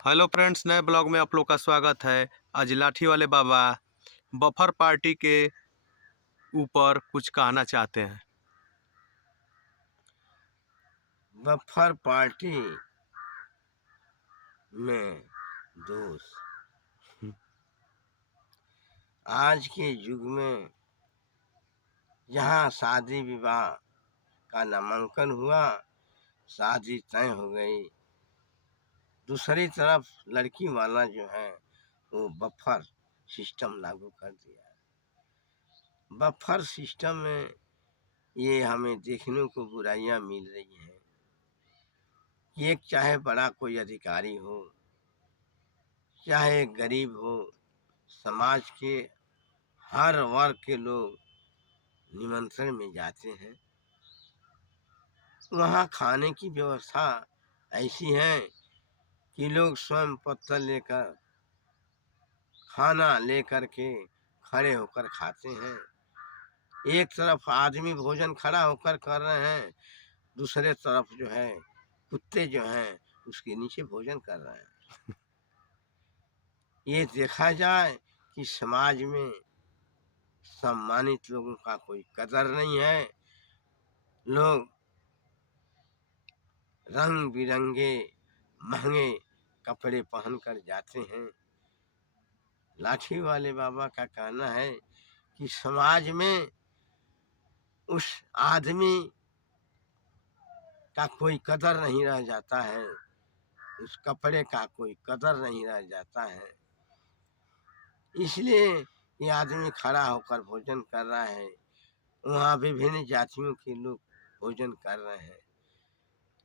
Hello friends, नए blog में आप लोग का स्वागत है। आज लाठी वाले बाबा बफर पार्टी के ऊपर कुछ कहना चाहते हैं। बफर पार्टी में दोष। आज के युग में जहाँ शादी विवाह का नामांकन हुआ, शादी तय हो गई, दूसरी तरफ लड़की वाला जो है वो बफर सिस्टम लागू कर दिया है। बफर सिस्टम में ये हमें देखने को बुराइयां मिल रही हैं कि एक चाहे बड़ा कोई अधिकारी हो, चाहे गरीब हो, समाज के हर वर्ग के लोग निमंत्रण में जाते हैं। वहाँ खाने की व्यवस्था ऐसी है कि लोग स्वयं पत्तल लेकर, खाना लेकर के खड़े होकर खाते हैं। एक तरफ आदमी भोजन खड़ा होकर कर रहे हैं, दूसरे तरफ जो है कुत्ते जो हैं उसके नीचे भोजन कर रहे हैं। ये देखा जाए कि समाज में सम्मानित लोगों का कोई कदर नहीं है। लोग रंग बिरंगे महंगे कपड़े पहनकर जाते हैं। लाठी वाले बाबा का कहना है कि समाज में उस आदमी का कोई कदर नहीं रह जाता है, उस कपड़े का कोई कदर नहीं रह जाता है। इसलिए ये आदमी खड़ा होकर भोजन कर रहा है। वहाँ विभिन्न जातियों के लोग भोजन कर रहे हैं।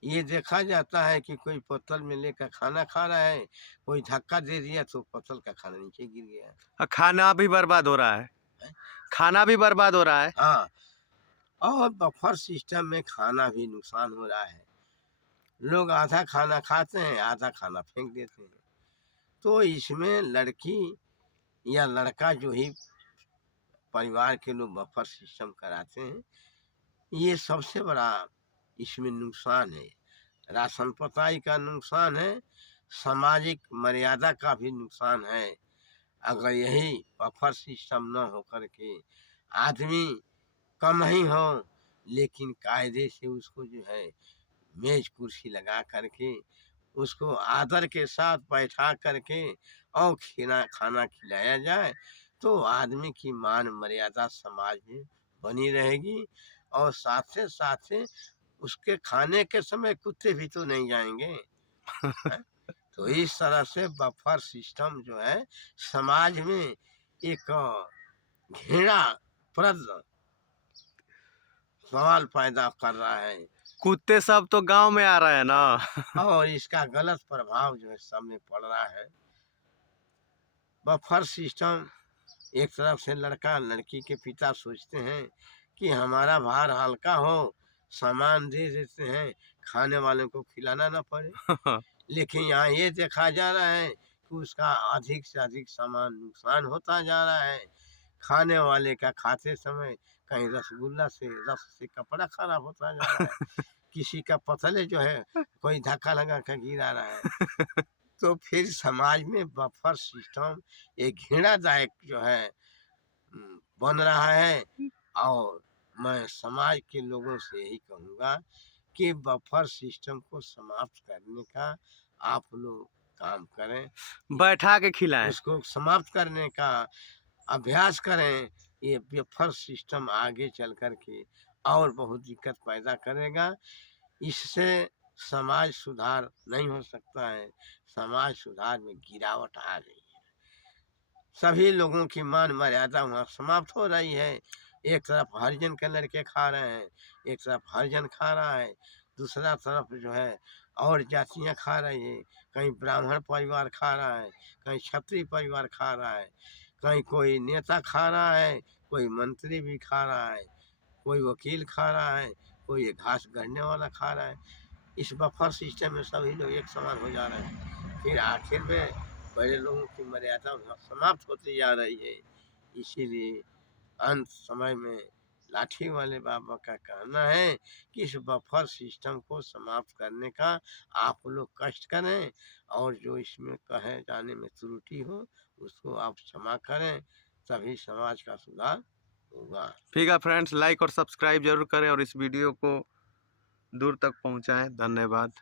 ये देखा जाता है कि कोई पत्तल में लेकर खाना खा रहा है, कोई धक्का दे दिया तो पत्तल का खाना नीचे गिर गया। खाना भी बर्बाद हो रहा है। खाना भी बर्बाद हो रहा है। हाँ, और बफर सिस्टम में खाना भी नुकसान हो रहा है। लोग आधा खाना खाते हैं, आधा खाना फेंक देते हैं। तो इसमें लड़की या लड़का जो ही परिवार के लोग बफर सिस्टम कराते हैं, ये सबसे बड़ा इसमें नुकसान है। राशन पताई का नुकसान है, सामाजिक मर्यादा का भी नुकसान है। अगर यही बफर सिस्टम न हो करके आदमी कम ही हो, लेकिन कायदे से उसको जो है मेज कुर्सी लगा करके उसको आदर के साथ बैठा करके और खाना खिलाया जाए, तो आदमी की मान मर्यादा समाज में बनी रहेगी। और साथ साथ उसके खाने के समय कुत्ते भी तो नहीं जाएंगे। हैं? तो इस तरह से बफर सिस्टम जो है समाज में एक घृणाप्रद सवाल पैदा कर रहा है। कुत्ते सब तो गांव में आ रहे हैं ना। और इसका गलत प्रभाव जो है सब में पड़ रहा है। बफर सिस्टम, एक तरफ से लड़का लड़की के पिता सोचते हैं कि हमारा भार हल्का हो, सामान दे देते हैं, खाने वाले को खिलाना ना पड़े। लेकिन यहाँ ये देखा जा रहा है कि उसका अधिक से अधिक सामान नुकसान होता जा रहा है। खाने वाले का खाते समय कहीं रसगुल्ला से रस से कपड़ा खराब होता जा रहा है, किसी का पतले जो है कोई धक्का लगा कर गिरा रहा है। तो फिर समाज में बफर सिस्टम एक घृणादायक जो है बन रहा है। और मैं समाज के लोगों से यही कहूँगा कि बफर सिस्टम को समाप्त करने का आप लोग काम करें, बैठा के खिलाएं। उसको समाप्त करने का अभ्यास करें। ये बफर सिस्टम आगे चल कर के और बहुत दिक्कत पैदा करेगा। इससे समाज सुधार नहीं हो सकता है, समाज सुधार में गिरावट आ रही है। सभी लोगों की मान मर्यादा वहाँ समाप्त हो रही है। एक तरफ हरिजन के लड़के खा रहे हैं, एक तरफ हरिजन खा रहा है, दूसरा तरफ जो है और जातियाँ खा रही है। कहीं ब्राह्मण परिवार खा रहा है, कहीं क्षत्रिय परिवार खा रहा है, कहीं कोई नेता खा रहा है, कोई मंत्री भी खा रहा है, कोई वकील खा रहा है, कोई घास गढ़ने वाला खा रहा है। इस बफर सिस्टम में सभी लोग एक समान हो जा रहे हैं। फिर आखिर में बड़े लोगों की मर्यादा समाप्त होती जा रही है। इसीलिए अंत समय में लाठी वाले बाबा का कहना है कि इस बफर सिस्टम को समाप्त करने का आप लोग कष्ट करें और जो इसमें कहे जाने में त्रुटि हो उसको आप क्षमा करें, तभी समाज का सुधार होगा। ठीक है फ्रेंड्स, लाइक और सब्सक्राइब जरूर करें और इस वीडियो को दूर तक पहुंचाएं। धन्यवाद।